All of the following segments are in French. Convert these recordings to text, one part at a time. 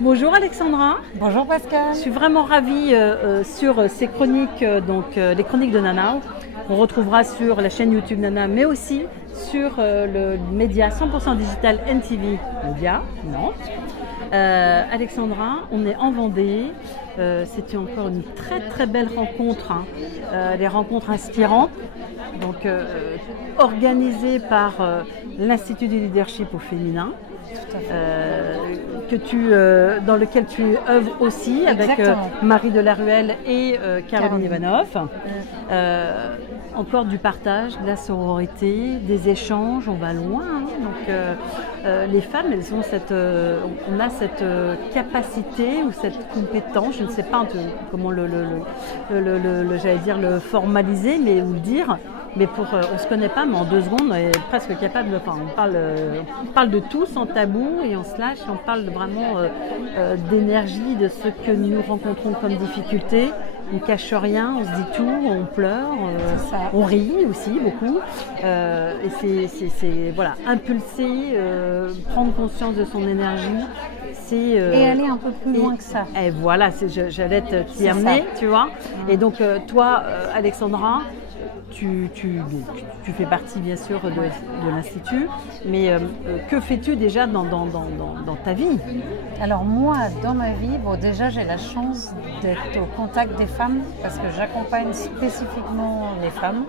Bonjour Alexandra. Bonjour Pascal. Je suis vraiment ravie sur ces chroniques, les chroniques de Nana. On retrouvera sur la chaîne YouTube Nana, mais aussi sur le média 100% digital NTV Média, Nantes. Alexandra, on est en Vendée. C'était encore une très belle rencontre, des rencontres inspirantes, donc organisées par l'Institut du leadership au féminin. Dans lequel tu œuvres aussi avec Marie Delaruelle et Caroline Ivanoff. Encore du partage, de la sororité, des échanges, on va loin. Donc les femmes, elles ont on a cette capacité ou cette compétence, je ne sais pas comment j'allais dire le formaliser, mais ou le dire. Mais on ne se connaît pas, mais en 2 secondes, on est presque capable on parle de tout sans tabou et on se lâche, on parle vraiment d'énergie, de ce que nous rencontrons comme difficultés. On ne cache rien, on se dit tout, on pleure, on rit aussi beaucoup. Et c'est voilà, impulser, prendre conscience de son énergie. Et aller un peu plus loin que ça. Et voilà, j'allais t'y amener, tu vois. Et donc, toi, Alexandra, tu fais partie bien sûr de l'Institut, mais que fais-tu déjà dans ta vie? Alors moi, dans ma vie, déjà j'ai la chance d'être au contact des femmes parce que j'accompagne spécifiquement les femmes.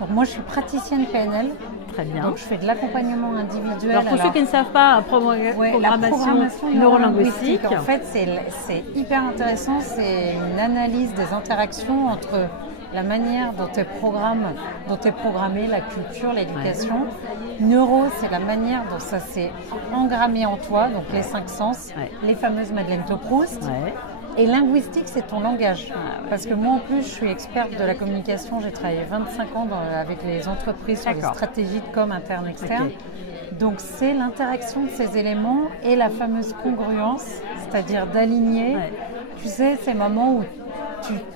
Donc moi je suis praticienne PNL. Très bien. Donc je fais de l'accompagnement individuel. Alors pour ceux qui ne savent pas, programmation neurolinguistique. En fait c'est hyper intéressant, c'est une analyse des interactions entre la manière dont est programmée la culture, l'éducation. Neuro, c'est la manière dont ça s'est engrammé en toi, donc les 5 sens, les fameuses Madeleine de Proust. Et linguistique, c'est ton langage. Parce que moi, en plus, je suis experte de la communication. J'ai travaillé 25 ans avec les entreprises sur les stratégies de com interne, externe. Donc, c'est l'interaction de ces éléments et la fameuse congruence, c'est-à-dire d'aligner. Tu sais, ces moments où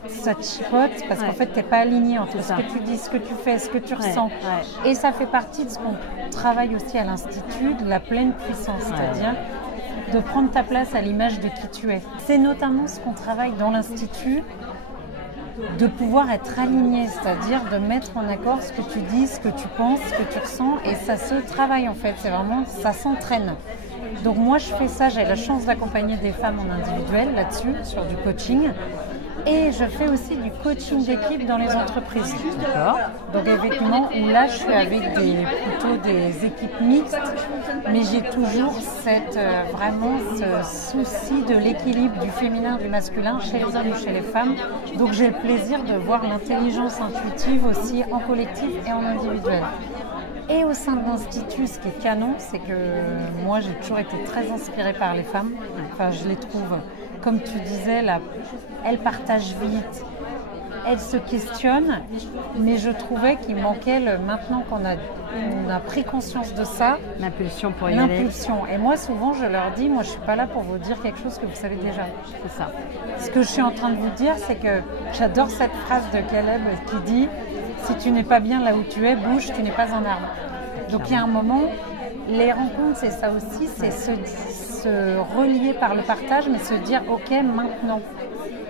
ça te chipote parce qu'en fait, tu n'es pas aligné entre ce que tu dis, ce que tu fais, ce que tu ressens. Et ça fait partie de ce qu'on travaille aussi à l'Institut, de la pleine puissance, c'est-à-dire de prendre ta place à l'image de qui tu es. C'est notamment ce qu'on travaille dans l'Institut, de pouvoir être aligné, c'est-à-dire de mettre en accord ce que tu dis, ce que tu penses, ce que tu ressens, et ça se travaille en fait, c'est vraiment, ça s'entraîne. Donc moi je fais ça, j'ai la chance d'accompagner des femmes en individuel là-dessus, sur du coaching. Et je fais aussi du coaching d'équipe dans les entreprises. Donc effectivement, où là je suis avec plutôt des équipes mixtes, mais j'ai toujours vraiment ce souci de l'équilibre du féminin, du masculin chez les hommes et chez les femmes. Donc j'ai le plaisir de voir l'intelligence intuitive aussi en collectif et en individuel. Et au sein de l'Institut, ce qui est canon, c'est que moi j'ai toujours été très inspirée par les femmes. Enfin, je les trouve, comme tu disais, elles partagent vite, elles se questionnent, mais je trouvais qu'il manquait, maintenant qu'on a pris conscience de ça, l'impulsion pour y aller. L'impulsion. Et moi, souvent, je leur dis, moi, je ne suis pas là pour vous dire quelque chose que vous savez déjà. C'est ça. Ce que je suis en train de vous dire, c'est que j'adore cette phrase de Caleb qui dit « Si tu n'es pas bien là où tu es, bouge, tu n'es pas un arbre. » Donc, il y a un moment, les rencontres, c'est ça aussi, c'est se relier par le partage, mais se dire « Ok, maintenant ».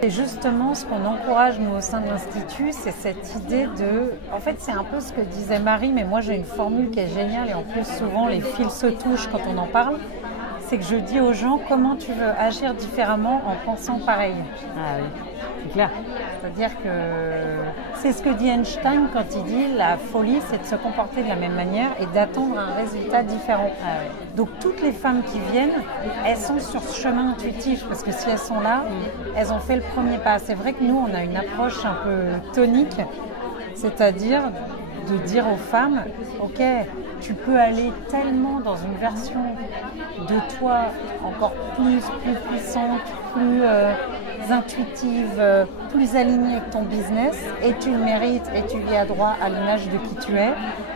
C'est justement ce qu'on encourage, nous, au sein de l'Institut, c'est cette idée de... En fait, c'est un peu ce que disait Marie, mais moi, j'ai une formule qui est géniale, et en plus, souvent, les fils se touchent quand on en parle. C'est que je dis aux gens comment tu veux agir différemment en pensant pareil. Ah oui, c'est clair. C'est-à-dire que c'est ce que dit Einstein quand il dit la folie, c'est de se comporter de la même manière et d'attendre un résultat différent. Ah oui. Donc toutes les femmes qui viennent, elles sont sur ce chemin intuitif parce que si elles sont là, elles ont fait le premier pas. C'est vrai que nous, on a une approche un peu tonique, c'est-à-dire de dire aux femmes, ok, tu peux aller tellement dans une version de toi encore plus puissante, plus intuitive, plus alignée avec ton business, et tu le mérites et tu y as droit à l'image de qui tu es.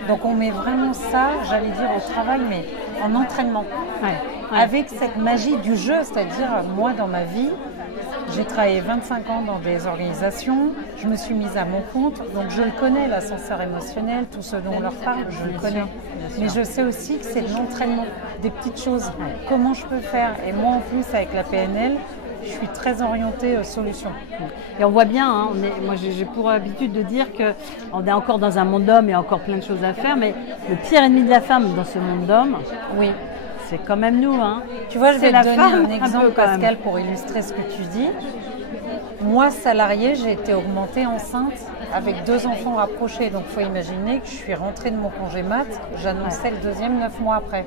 Donc on met vraiment ça, j'allais dire au travail, mais en entraînement. Avec cette magie du jeu, c'est-à-dire moi dans ma vie, J'ai travaillé 25 ans dans des organisations, je me suis mise à mon compte, donc je le connais, l'ascenseur émotionnel, tout ce dont on leur parle, je le connais. Mais je sais aussi que c'est de l'entraînement, des petites choses. Comment je peux faire? Et moi en plus avec la PNL, je suis très orientée solution. Et on voit bien, hein, moi j'ai pour habitude de dire qu'on est encore dans un monde d'hommes et encore plein de choses à faire, mais le pire ennemi de la femme dans ce monde d'hommes, oui, c'est quand même nous. Hein. Tu vois, je vais te donner un exemple, Pascal, même, pour illustrer ce que tu dis. Moi, salariée, j'ai été augmentée enceinte avec 2 enfants rapprochés. Donc, il faut imaginer que je suis rentrée de mon congé mat, j'annonçais le deuxième 9 mois après.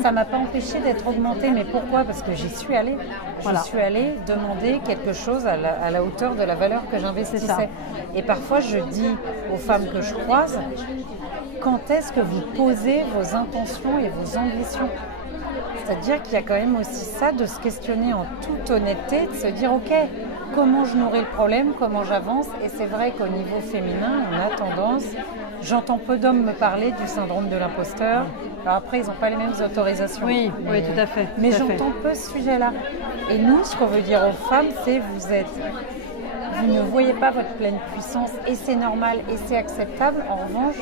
Ça ne m'a pas empêchée d'être augmentée, mais pourquoi? Parce que j'y suis allée. J'y suis allée demander quelque chose à la hauteur de la valeur que j'investissais. Et parfois, je dis aux femmes que je croise, quand est-ce que vous posez vos intentions et vos ambitions? C'est-à-dire qu'il y a quand même aussi ça, de se questionner en toute honnêteté, de se dire, ok, comment je nourris le problème, comment j'avance? Et c'est vrai qu'au niveau féminin, on a tendance, j'entends peu d'hommes me parler du syndrome de l'imposteur. Alors après, ils n'ont pas les mêmes autorisations. Oui, tout à fait. Mais j'entends peu ce sujet-là. Et nous, ce qu'on veut dire aux femmes, c'est vous ne voyez pas votre pleine puissance et c'est normal et c'est acceptable. En revanche,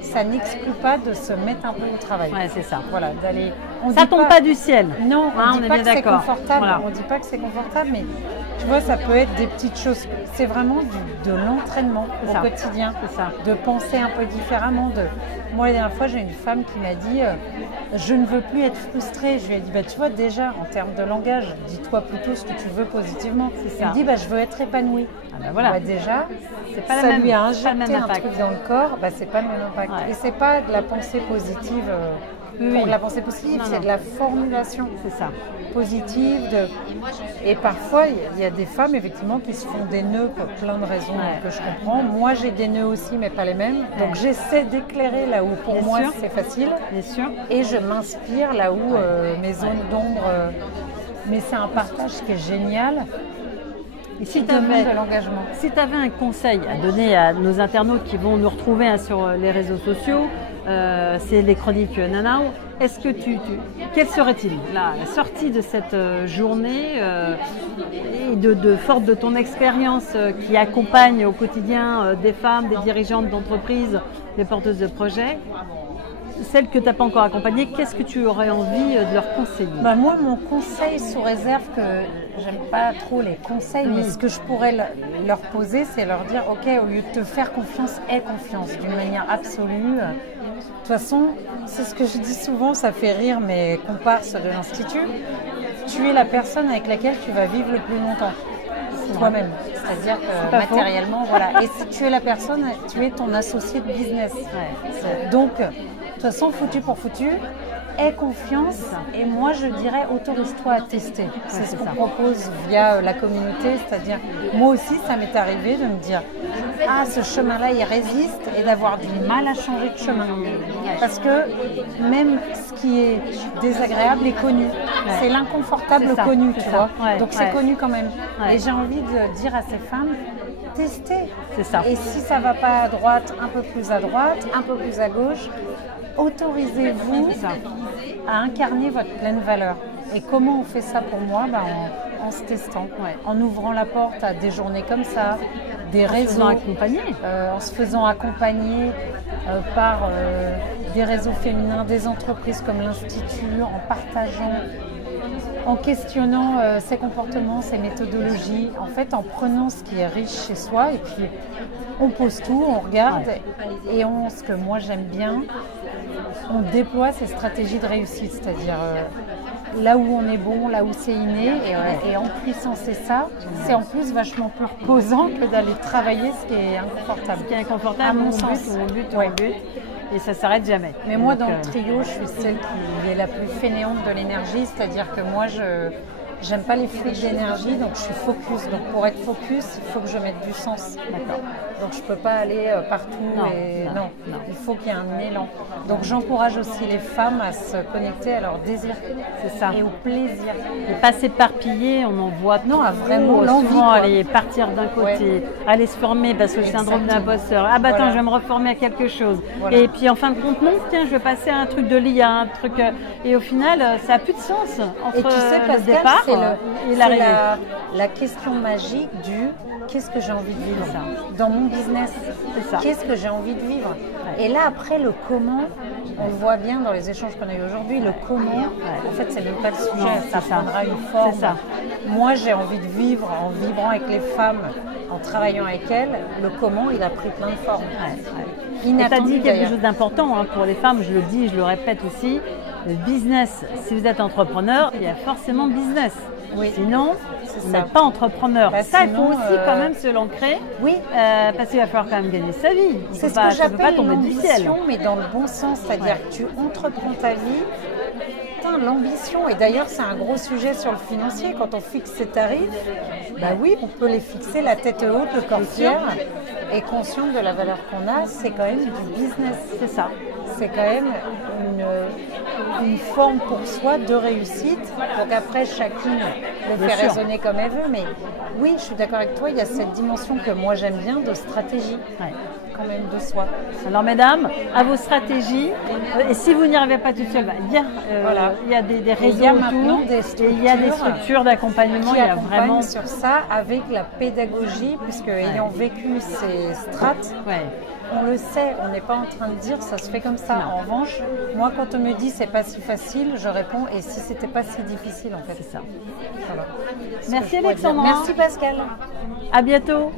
ça n'exclut pas de se mettre un peu au travail. Ouais, c'est ça. Voilà, d'aller. Ça tombe pas du ciel. Non, on est dit pas bien que c'est d'accord. confortable. Voilà. On dit pas que c'est confortable, mais tu vois, ça peut être des petites choses. C'est vraiment de l'entraînement au quotidien. C'est ça. De penser un peu différemment. Moi, la dernière fois, j'ai une femme qui m'a dit je ne veux plus être frustrée. Je lui ai dit tu vois, déjà, en termes de langage, dis-toi plutôt ce que tu veux positivement. Elle me dit je veux être épanouie. Voilà. Déjà, c'est pas ça la lui a même, injecté un truc dans le corps, c'est pas le même impact. Et c'est pas de la pensée positive pour de la pensée positive, c'est de la formulation. C'est ça. Positive. Et parfois, il y a des femmes effectivement qui se font des nœuds pour plein de raisons que je comprends. Moi, j'ai des nœuds aussi, mais pas les mêmes. Donc, j'essaie d'éclairer là où pour moi c'est facile. Bien sûr. Et je m'inspire là où mes zones d'ombre. Mais c'est un partage qui est génial. Et si tu avais un conseil à donner à nos internautes qui vont nous retrouver sur les réseaux sociaux, c'est les chroniques Nanao, est-ce que quel serait-il la sortie de cette journée et forte de ton expérience qui accompagne au quotidien des femmes, des dirigeantes d'entreprises, des porteuses de projets? Celles que tu n'as pas encore accompagnées, qu'est-ce que tu aurais envie de leur conseiller? Moi, mon conseil, sous réserve que j'aime pas trop les conseils, mais ce que je pourrais leur poser, c'est leur dire, ok, au lieu de te faire confiance, aie confiance d'une manière absolue. De toute façon, c'est ce que je dis souvent, ça fait rire mes comparses de l'Institut. Tu es la personne avec laquelle tu vas vivre le plus longtemps. Toi-même, c'est-à-dire que matériellement, voilà. Et si tu es la personne, tu es ton associé de business. Donc, de toute façon, foutu pour foutu, aie confiance. Et moi, je dirais, autorise-toi à tester. C'est ce qu'on propose via la communauté. C'est-à-dire, moi aussi, ça m'est arrivé de me dire, ce chemin-là, il résiste, et d'avoir du mal à changer de chemin. Parce que même ce qui est désagréable est connu. C'est l'inconfortable connu, tu vois. Donc, c'est connu quand même. Et j'ai envie de dire à ces femmes, testez. C'est ça. Et si ça ne va pas à droite, un peu plus à droite, un peu plus à gauche, autorisez-vous à incarner votre pleine valeur. Et comment on fait ça pour moi? En se testant, en ouvrant la porte à des journées comme ça, des réseaux, en se faisant accompagner par des réseaux féminins, des entreprises comme l'Institut, en partageant, en questionnant ses comportements, ses méthodologies, en fait en prenant ce qui est riche chez soi, et puis on pose tout, on regarde, et ce que moi j'aime bien, on déploie ces stratégies de réussite, c'est-à-dire là où on est bon, là où c'est inné, et en puissancer ça, c'est en plus vachement plus reposant que d'aller travailler ce qui est inconfortable. Ce qui est inconfortable, à mon but. Et ça s'arrête jamais. Mais moi, dans le trio, je suis celle qui est la plus fainéante de l'énergie, c'est-à-dire que moi, j'aime pas les fluides d'énergie, donc je suis focus. Donc pour être focus, il faut que je mette du sens. D'accord. Donc je peux pas aller partout. Non. Il faut qu'il y ait un élan. Donc j'encourage aussi les femmes à se connecter à leur désir. C'est ça. Et au plaisir. Et pas s'éparpiller, on en voit à vraiment l'envie. Souvent aller partir d'un côté, aller se former parce que le syndrome de l'imposteur. Attends, je vais me reformer à quelque chose. Voilà. Et puis en fin de compte, non, tiens, je vais passer à un truc de l'IA, un truc. Et au final, ça n'a plus de sens entre et tu sais, Pascal, le départ c'est l'arrivée. la question magique du qu'est-ce que j'ai envie de vivre dans mon business, qu'est-ce que j'ai envie de vivre. Et là, après, le comment, on le voit bien dans les échanges qu'on a eu aujourd'hui, le comment, en fait, c'est même pas le sujet, Non, ça prendra une forme. C'est ça. Moi, j'ai envie de vivre en vibrant avec les femmes, en travaillant avec elles. Le comment, il a pris plein de formes. Et tu as dit quelque chose d'important pour les femmes, je le dis, je le répète aussi, le business, si vous êtes entrepreneur, il y a forcément business. Oui. Sinon, vous n'êtes pas entrepreneur. Bah, ça, sinon, il faut aussi quand même se l'ancrer. Oui. Parce qu'il va falloir quand même gagner sa vie. C'est ce que j'appelle tomber du ciel. l'ambition, mais dans le bon sens. C'est-à-dire que tu entreprends ta vie. Putain, l'ambition. Et d'ailleurs, c'est un gros sujet sur le financier. Quand on fixe ses tarifs, bah oui, on peut les fixer la tête haute, le corps fier, et consciente de la valeur qu'on a. C'est quand même du business. C'est ça. C'est quand même une forme pour soi de réussite. Donc après, chacune le fait résonner comme elle veut. Mais oui, je suis d'accord avec toi, il y a cette dimension que moi j'aime bien de stratégie, quand même de soi. Alors mesdames, à vos stratégies. Et si vous n'y arrivez pas tout seul, il y a des réseaux il y a maintenant des et il y a des structures d'accompagnement. Qui il y a vraiment sur ça avec la pédagogie, puisque ayant vécu ces strates, on le sait, on n'est pas en train de dire ça se fait comme ça. Non. En revanche, moi quand on me dit c'est pas si facile, je réponds et si c'était pas si difficile en fait. C'est ça. Voilà. Merci Alexandra. Merci Pascal. À bientôt.